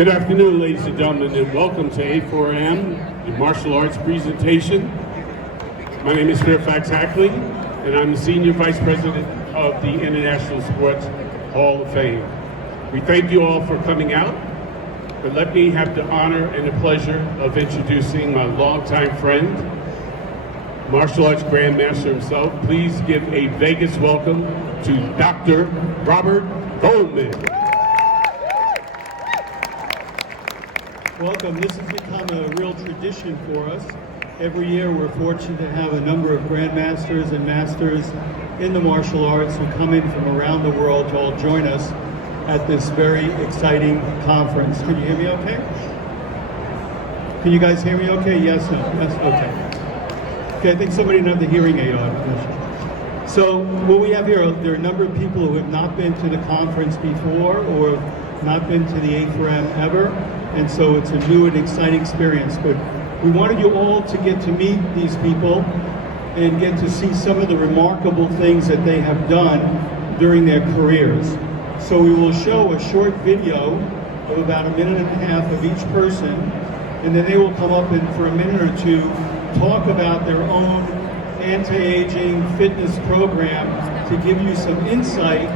Good afternoon, ladies and gentlemen, and welcome to A4M, the martial arts presentation. My name is Fairfax Hackley, and I'm the Senior Vice President of the International Sports Hall of Fame. We thank you all for coming out, but let me have the honor and the pleasure of introducing my longtime friend, martial arts grandmaster himself. Please give a Vegas welcome to Dr. Robert Goldman. Welcome. This has become a real tradition for us. Every year we're fortunate to have a number of grandmasters and masters in the martial arts who come in from around the world to all join us at this very exciting conference. Can you hear me okay? Can you guys hear me okay? Yes, no? Yes, okay. Okay, I think somebody didn't have the hearing aid on. So what we have here, there are a number of people who have not been to the conference before or not been to the A4M ever, and so it's a new and exciting experience. But we wanted you all to get to meet these people and get to see some of the remarkable things that they have done during their careers. So we will show a short video of about 1.5 minutes of each person, and then they will come up and for a minute or two talk about their own anti-aging fitness program to give you some insight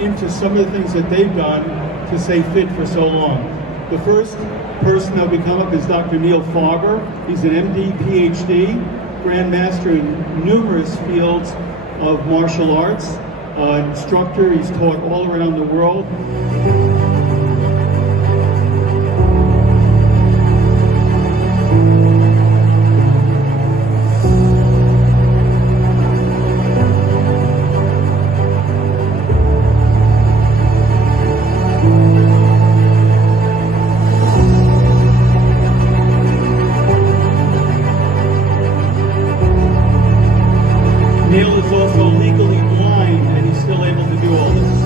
into some of the things that they've done to stay fit for so long. The first person that will come up is Dr. Neil Farber. He's an MD, PhD, Grandmaster in numerous fields of martial arts, instructor. He's taught all around the world. Neil is also legally blind, and he's still able to do all this.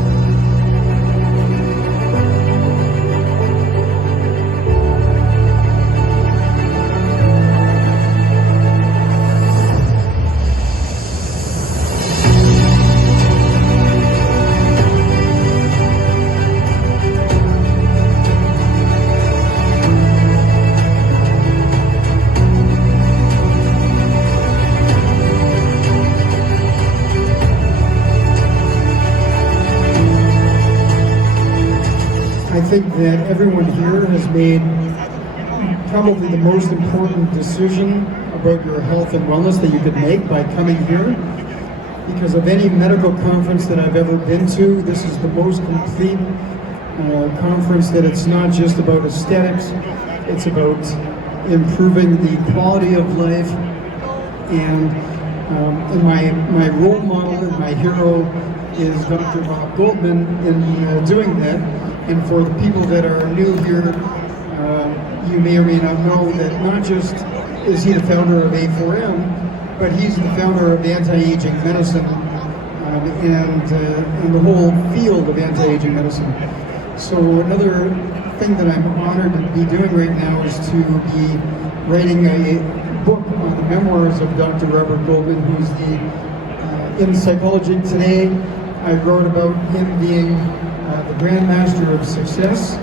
I think that everyone here has made probably the most important decision about your health and wellness that you could make by coming here. Because of any medical conference that I've ever been to, this is the most complete conference that it's not just about aesthetics, it's about improving the quality of life. And my role model and my hero is Dr. Bob Goldman in doing that. And for the people that are new here, you may or may not know that not just is he the founder of A4M, but he's the founder of anti-aging medicine and the whole field of anti-aging medicine. So another thing that I'm honored to be doing right now is to be writing a book on the memoirs of Dr. Robert Goldman, who's in Psychology Today. I wrote about him being the Grandmaster of Success,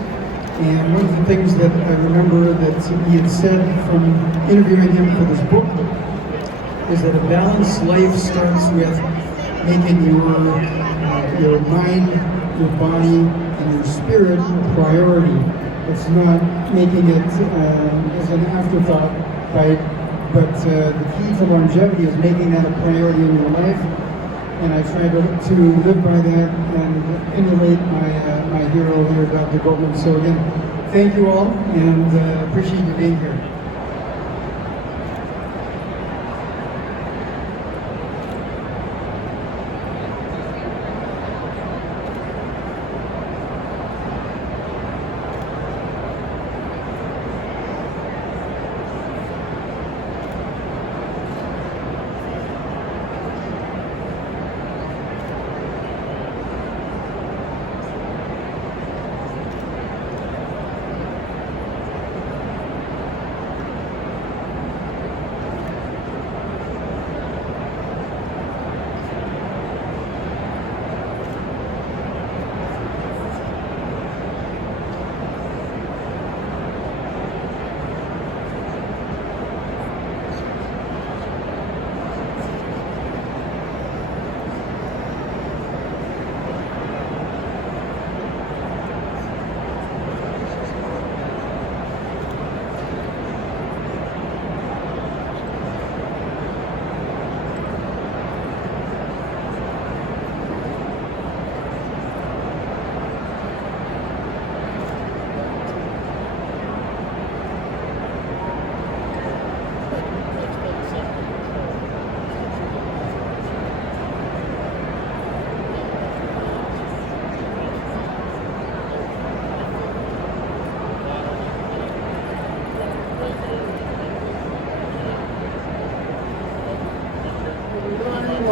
and one of the things that I remember that he had said from interviewing him for this book is that a balanced life starts with making your mind, your body, and your spirit a priority. It's not making it as an afterthought, but the key to longevity is making that a priority in your life. And I try to live by that and emulate my hero here, Dr. Goldman. So again, thank you all, and appreciate you being here.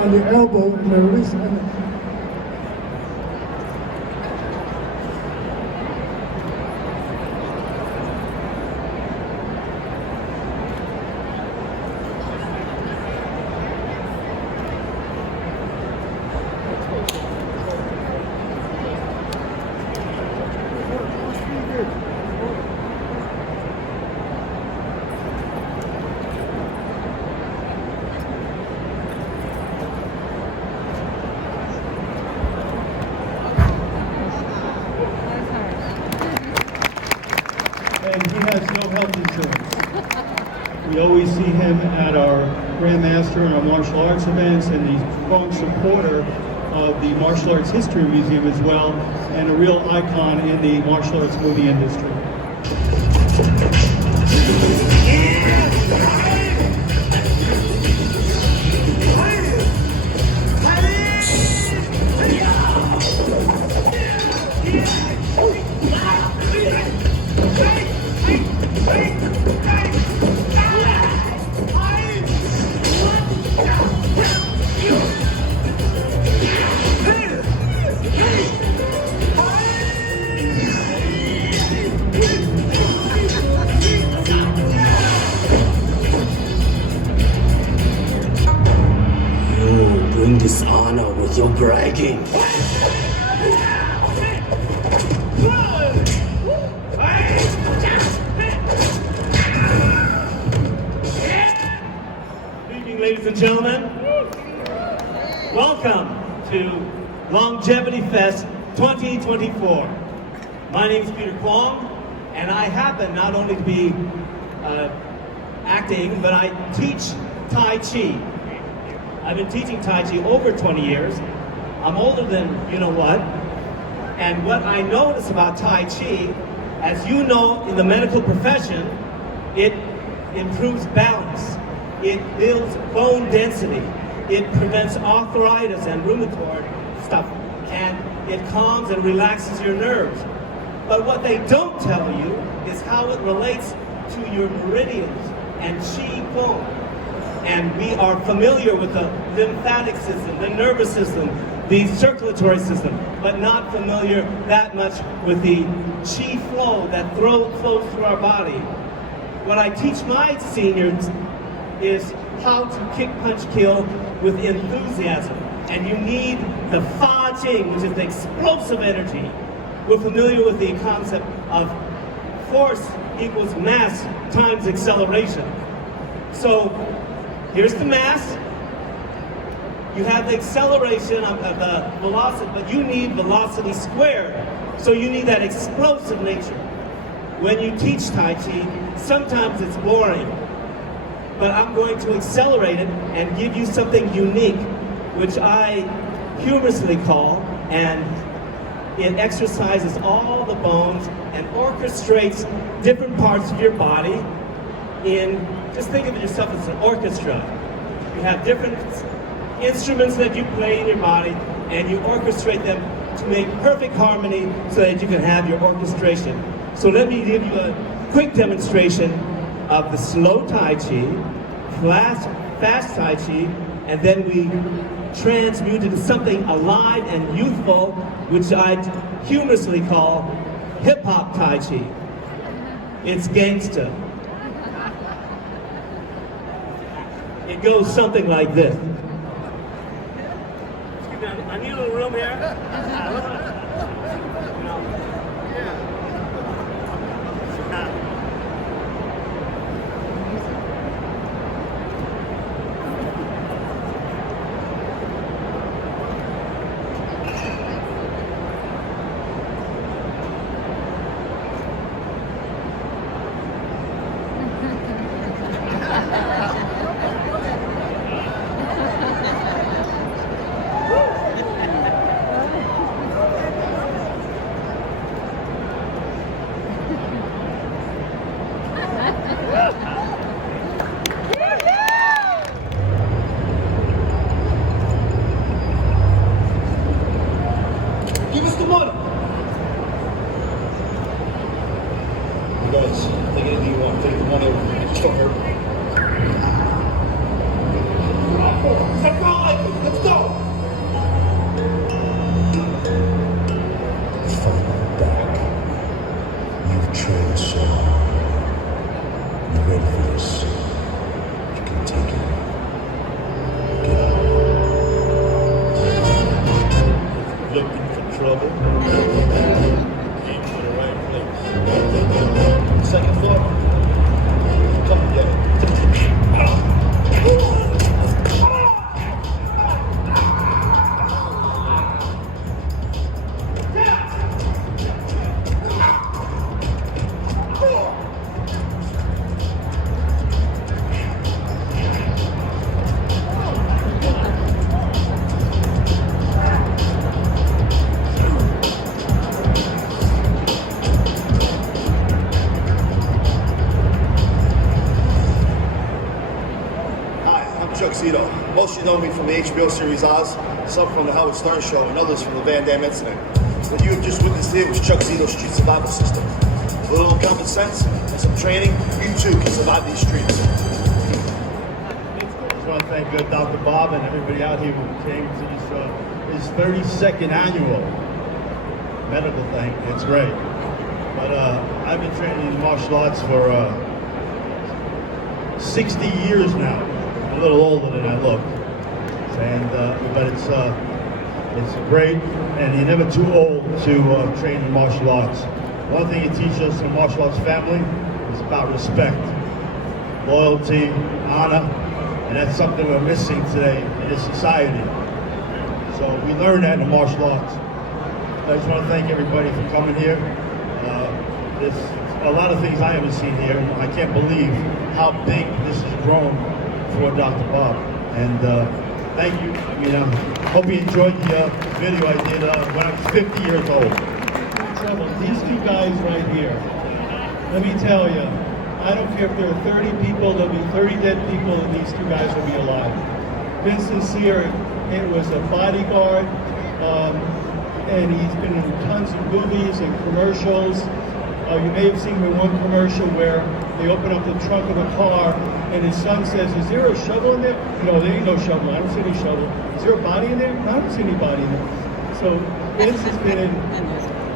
on the elbow, notice. And he has no health insurance. We always see him at our Grandmaster and our martial arts events, and he's a strong supporter of the Martial Arts History Museum as well, and a real icon in the martial arts movie industry. You bring dishonor with your bragging. Good evening, ladies and gentlemen. Welcome to Longevityfest 2024. My name is Peter Kwong, and I happen not only to be acting, but I teach Tai Chi. I've been teaching Tai Chi over 20 years. I'm older than you know what. And what I notice about Tai Chi, as you know in the medical profession, it improves balance. It builds bone density. It prevents arthritis and rheumatoid stuff. And it calms and relaxes your nerves. But what they don't tell you is how it relates to your meridians and Qi Gong. And we are familiar with the lymphatic system, the nervous system, the circulatory system, but not familiar that much with the Qi flow that flows through our body. What I teach my seniors is how to kick, punch, kill with enthusiasm. And you need the Fa Jing, which is the explosive energy. We're familiar with the concept of force equals mass times acceleration. So here's the mass. You have the acceleration of the velocity, but you need velocity squared. So you need that explosive nature. When you teach Tai Chi, sometimes it's boring, but I'm going to accelerate it and give you something unique, which I humorously call, and it exercises all the bones and orchestrates different parts of your body in, just think of yourself as an orchestra. You have different instruments that you play in your body, and you orchestrate them to make perfect harmony so that you can have your orchestration. So let me give you a quick demonstration of the slow Tai Chi, fast Tai Chi, and then we transmute it to something alive and youthful, which I humorously call hip-hop Tai Chi. It's gangsta. It goes something like this. Excuse me, I need a little room here. from the HBO series Oz, some from the Howard Stern Show, and others from the Van Damme incident. What you have just witnessed here was Chuck Zito's street survival system. With a little common sense and some training, you too can survive these streets. I just want to thank Dr. Bob and everybody out here who came to his 32nd annual medical thing. It's great. But I've been training in martial arts for 60 years now. I'm a little older than I look. And but it's great, and you're never too old to train in martial arts. One thing it teaches us in the martial arts family is about respect, loyalty, honor, and that's something we're missing today in this society. So we learn that in the martial arts. I just want to thank everybody for coming here. There's a lot of things I haven't seen here. I can't believe how big this has grown for Dr. Bob. And thank you. I mean, I hope you enjoyed the video I did when I was 50 years old. These two guys right here, let me tell you, I don't care if there are 30 people, there'll be 30 dead people, and these two guys will be alive. Vincent's here, it was a bodyguard, and he's been in tons of movies and commercials. You may have seen him in one commercial where they open up the trunk of the car and his son says, "Is there a shovel in there?" "No, there ain't no shovel. I don't see any shovel." "Is there a body in there?" "No, I don't see any body in there." So Vince has been in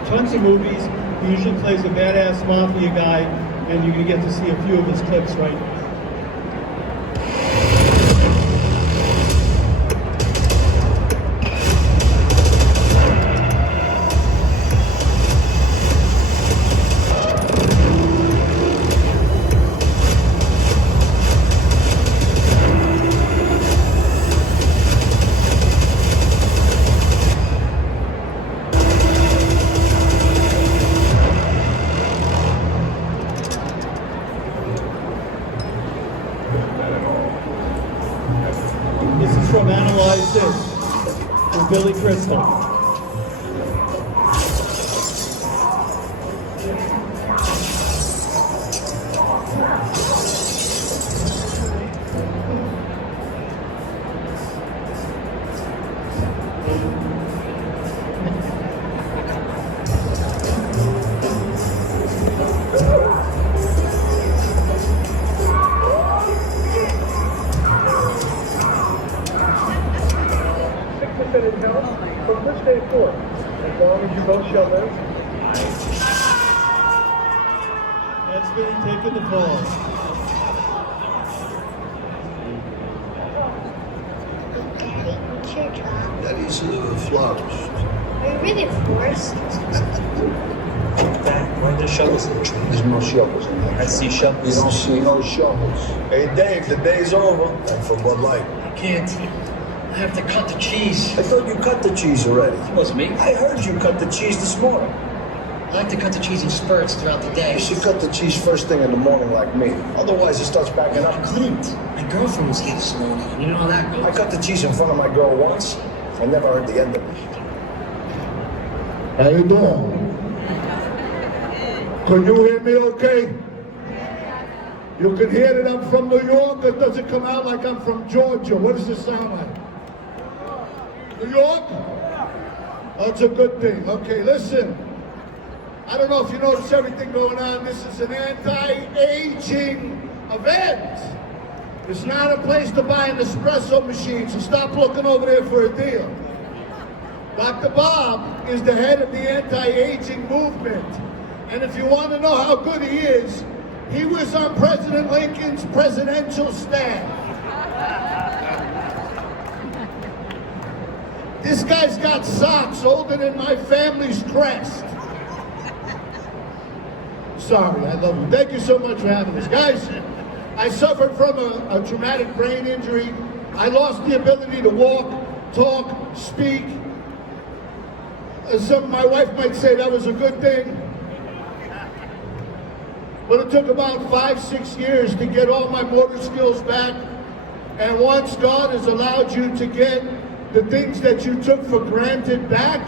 tons of movies. He usually plays a badass mafia guy, and you're going to get to see a few of his clips right now. This is from Analyze This with Billy Crystal. From this day forth, as long as you both shall live. That's been taking the fall. Daddy's a little flowers. Are you really forced? Dad, why are there shovels in the tree? There's no shovels in there. I see shovels. You don't see no shovels. Hey Dave, the day's over. And for Bud Light. I can't. I have to cut the cheese. I thought you cut the cheese already. It wasn't me. I heard you cut the cheese this morning. I like to cut the cheese in spurts throughout the day. You should cut the cheese first thing in the morning like me. Otherwise it starts backing I up. couldn't. My girlfriend was here this morning. You know how that goes. I cut the cheese in front of my girl once. I never heard the end of it. How you doing? Can you hear me okay? You can hear that I'm from New York, or does it come out like I'm from Georgia? What does it sound like? New York? That's a good thing. Okay, listen. I don't know if you notice everything going on. This is an anti-aging event. It's not a place to buy an espresso machine, so stop looking over there for a deal. Dr. Bob is the head of the anti-aging movement. And if you want to know how good he is, he was on President Lincoln's presidential staff. This guy's got socks older than my family's crest. Sorry, I love you. Thank you so much for having us. Guys, I suffered from a traumatic brain injury. I lost the ability to walk, talk, speak. My wife might say that was a good thing. But it took about 5-6 years to get all my motor skills back. And once God has allowed you to get the things that you took for granted back,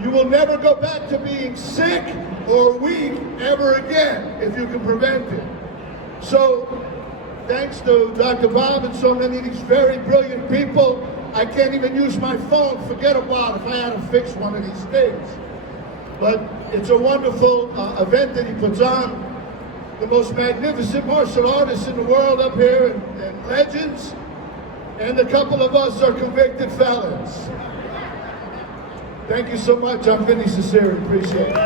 you will never go back to being sick or weak ever again if you can prevent it. So thanks to Dr. Bob and so many of these very brilliant people, I can't even use my phone. Forget about if I had to fix one of these things. But it's a wonderful event that he puts on. The most magnificent martial artists in the world up here, and legends, and a couple of us are convicted felons. Thank you so much. I'm Vinny Cesare. Appreciate it.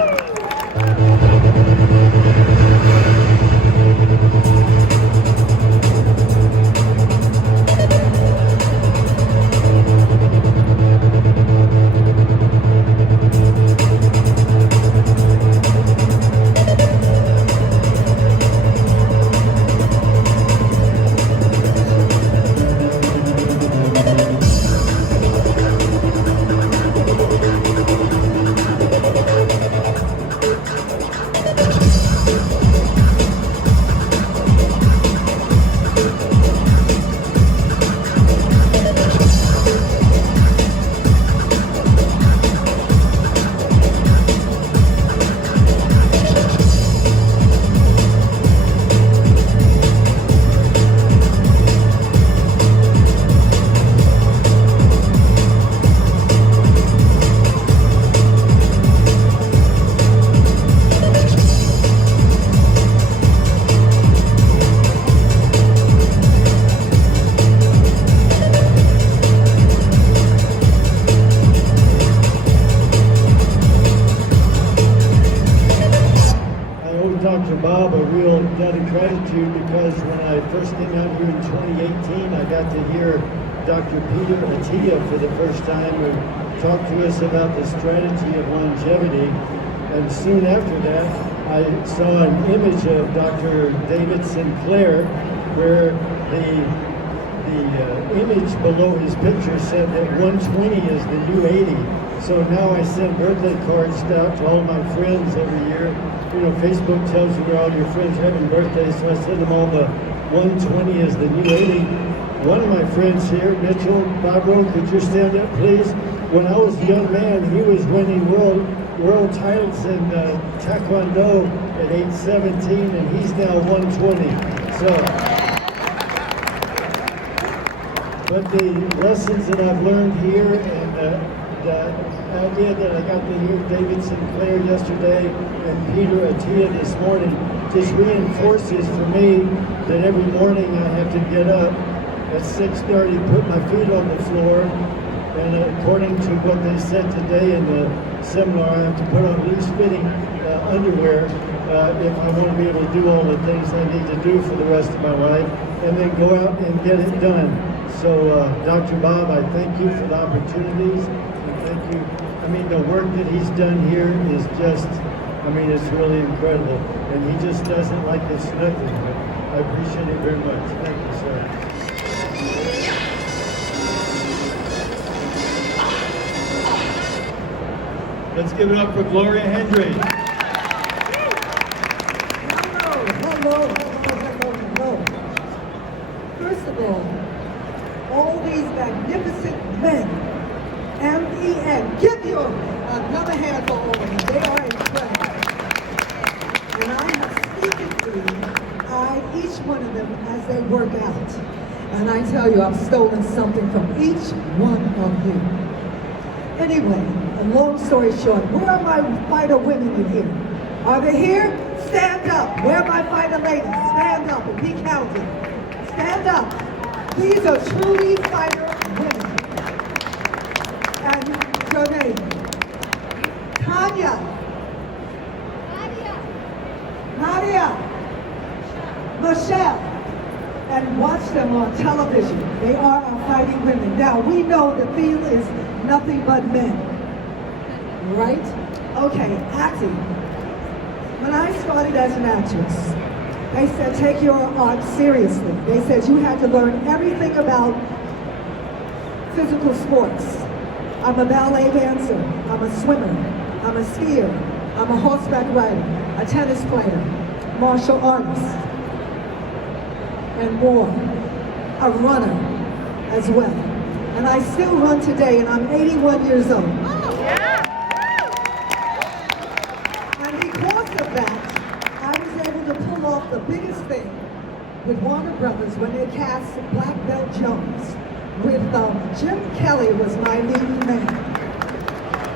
Dr. Bob a real debt of gratitude because when I first came out here in 2018, I got to hear Dr. Peter Attia for the first time who talked to us about the strategy of longevity. And soon after that, I saw an image of Dr. David Sinclair where the image below his picture said that 120 is the new 80. So now I send birthday cards out to all my friends every year. You know, Facebook tells you where all your friends are having birthdays, so I send them all the 120 is the new 80. One of my friends here, Mitchell Bobro, could you stand up, please? When I was a young man, he was winning world titles in Taekwondo at age 17, and he's now 120. But the lessons that I've learned here, and the idea that I got to hear David Sinclair yesterday and Peter Attia this morning just reinforces for me that every morning I have to get up at 6:30, put my feet on the floor, and according to what they said today in the seminar, I have to put on loose-fitting underwear if I want to be able to do all the things I need to do for the rest of my life, and then go out and get it done. So, Dr. Bob, I thank you for the opportunities, and thank you. I mean, the work that he's done here is just, I mean, it's really incredible, and he just does it like it's nothing. I appreciate it very much. Thank you, sir. Let's give it up for Gloria Hendry. Hello. First of all these magnificent men, M-E-N, give you another hand for all of them. They are incredible. And I have secretly eyed each one of them as they work out. And I tell you, I've stolen something from each one of you. Anyway, a long story short, where are my fighter women in here? Are they here? Stand up. Where are my fighter ladies? Stand up and be counted. Stand up. These are truly fighter women. And your name? Tanya. Nadia. Michelle. And watch them on television. They are our fighting women. Now, we know the field is nothing but men. Right? Okay, acting. When I started as an actress, they said take your art seriously. They said you had to learn everything about physical sports. I'm a ballet dancer, I'm a swimmer, I'm a skier, I'm a horseback rider, a tennis player, martial artist, and more. A runner as well. And I still run today, and I'm 81 years old. And because of that, I was able to pull off the biggest thing with Warner Brothers when they cast Black Belt Jones with Jim Kelly was my leading man.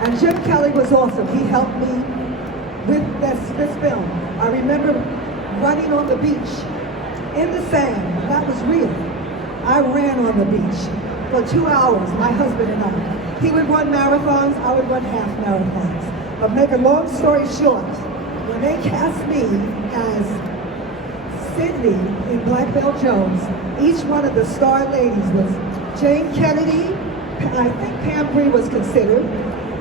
And Jim Kelly was awesome. He helped me with this film. I remember running on the beach in the sand. That was real. I ran on the beach for 2 hours, my husband and I. He would run marathons, I would run half marathons. But make a long story short, when they cast me as Sydney in Black Belt Jones, each one of the star ladies was Jane Kennedy, I think Pam Bree was considered,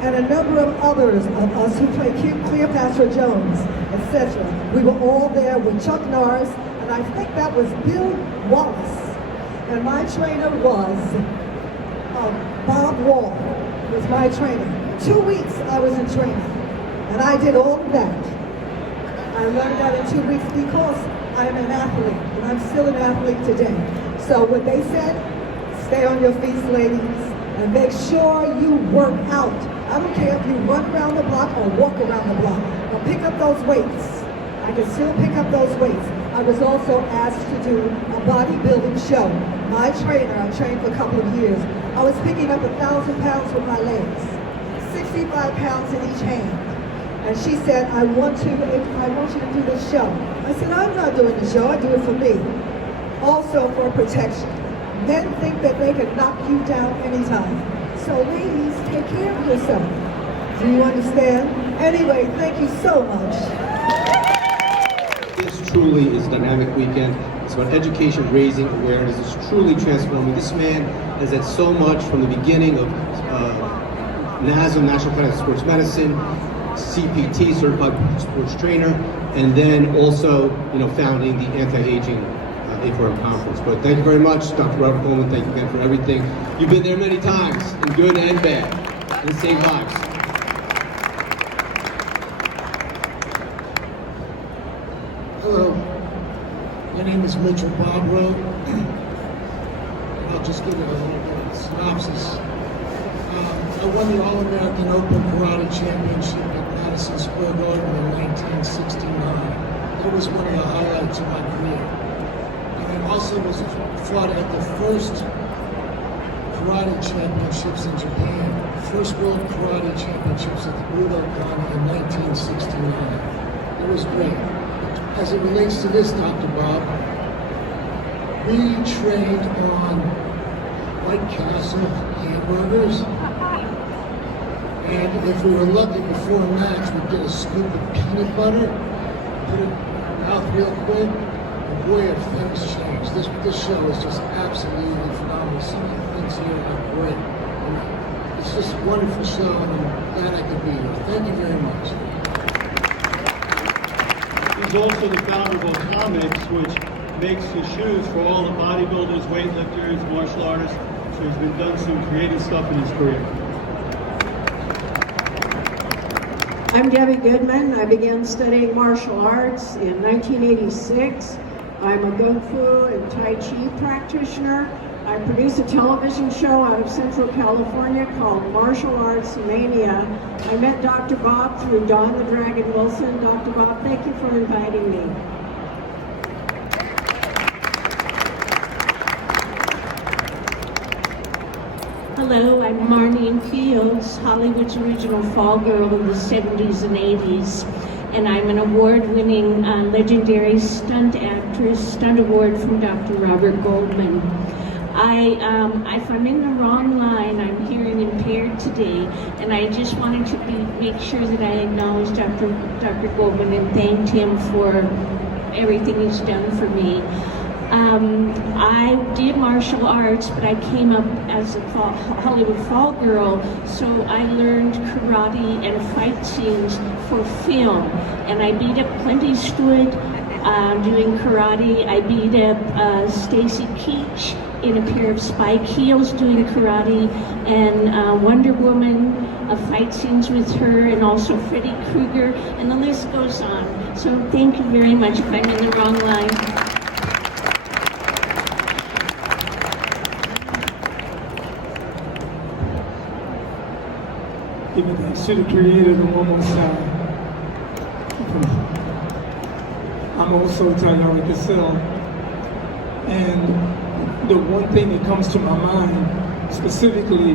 and a number of others of us who played Cleopatra Jones, etc. We were all there with Chuck Norris, and I think that was Bill Wallace. And my trainer was Bob Wall, was my trainer. 2 weeks I was in training, and I did all of that. I learned that in 2 weeks because I am an athlete, and I'm still an athlete today. So what they said, stay on your feet, ladies, and make sure you work out. I don't care if you run around the block or walk around the block, but pick up those weights. I can still pick up those weights. I was also asked to do a bodybuilding show. My trainer, I trained for a couple of years, I was picking up 1,000 pounds with my legs, 65 pounds in each hand. And she said, I want you to do this show. I said, I'm not doing the show, I do it for me. Also for protection. Men think that they can knock you down anytime. So ladies, take care of yourself. Do you understand? Anyway, thank you so much. This truly is a dynamic weekend. It's about education, raising awareness. It's truly transforming. This man has had so much from the beginning of NASM, National Academy of Sports Medicine, CPT, Certified Sports Trainer, and then also, founding the anti-aging A4M conference. But thank you very much, Dr. Robert Coleman. Thank you again for everything. You've been there many times, in good and bad, and saved lives. Hello, my name is Mitchell Bobrow. I'll just give you a little bit of a synopsis. I won the All-American Open Karate Championship at Madison Square Garden in 1969. That was one of the highlights of my career. And I also fought at the first Karate Championships in Japan, first World Karate Championships at the Budokan in 1969. It was great. As it relates to this, Dr. Bob, we trained on White Castle hamburgers. And if we were lucky before a match, we'd get a scoop of peanut butter, put it in our mouth real quick, and boy, have things changed. This show is just absolutely phenomenal. Some of the things here are great. And it's just a wonderful show, and I'm glad I could be here. Thank you very much. He's also the founder of Comics, which makes the shoes for all the bodybuilders, weightlifters, martial artists. So he's been done some creative stuff in his career. I'm Debbie Goodman. I began studying martial arts in 1986. I'm a Kung Fu and Tai Chi practitioner. I produce a television show out of Central California called Martial Arts Mania. I met Dr. Bob through Don the Dragon Wilson. Dr. Bob, thank you for inviting me. Hello, I'm Marlene Fields, Hollywood's original fall girl in the 70s and 80s. And I'm an award-winning legendary stunt actress, stunt award from Dr. Robert Goldman. If I'm in the wrong line, I'm hearing impaired today, and I just wanted to make sure that I acknowledged Dr. Goldman and thanked him for everything he's done for me. I did martial arts, but I came up as a Hollywood fall girl, so I learned karate and fight scenes for film. And I beat up Clint Eastwood doing karate. I beat up Stacy Keach in a pair of spike heels doing karate, and Wonder Woman, fight scenes with her, and also Freddy Krueger, and the list goes on. So thank you very much if I'm in the wrong line. Give it that should have created it one more time. I'm also Tyrone Cassell. And the one thing that comes to my mind, specifically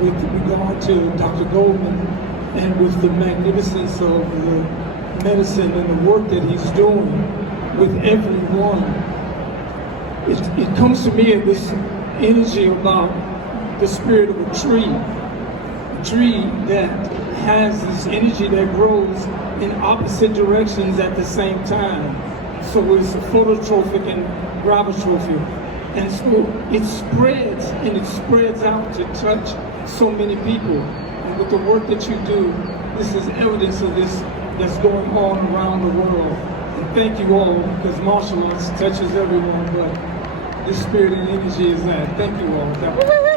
with regard to Dr. Goldman and with the magnificence of the medicine and the work that he's doing with everyone, it comes to me at this energy about the spirit of a tree that has this energy that grows in opposite directions at the same time. So it's phototrophic and gravitrophic. And so it spreads out to touch so many people. And with the work that you do, this is evidence of this that's going on around the world. And thank you all, because martial arts touches everyone, but this spirit and energy is that. Thank you all.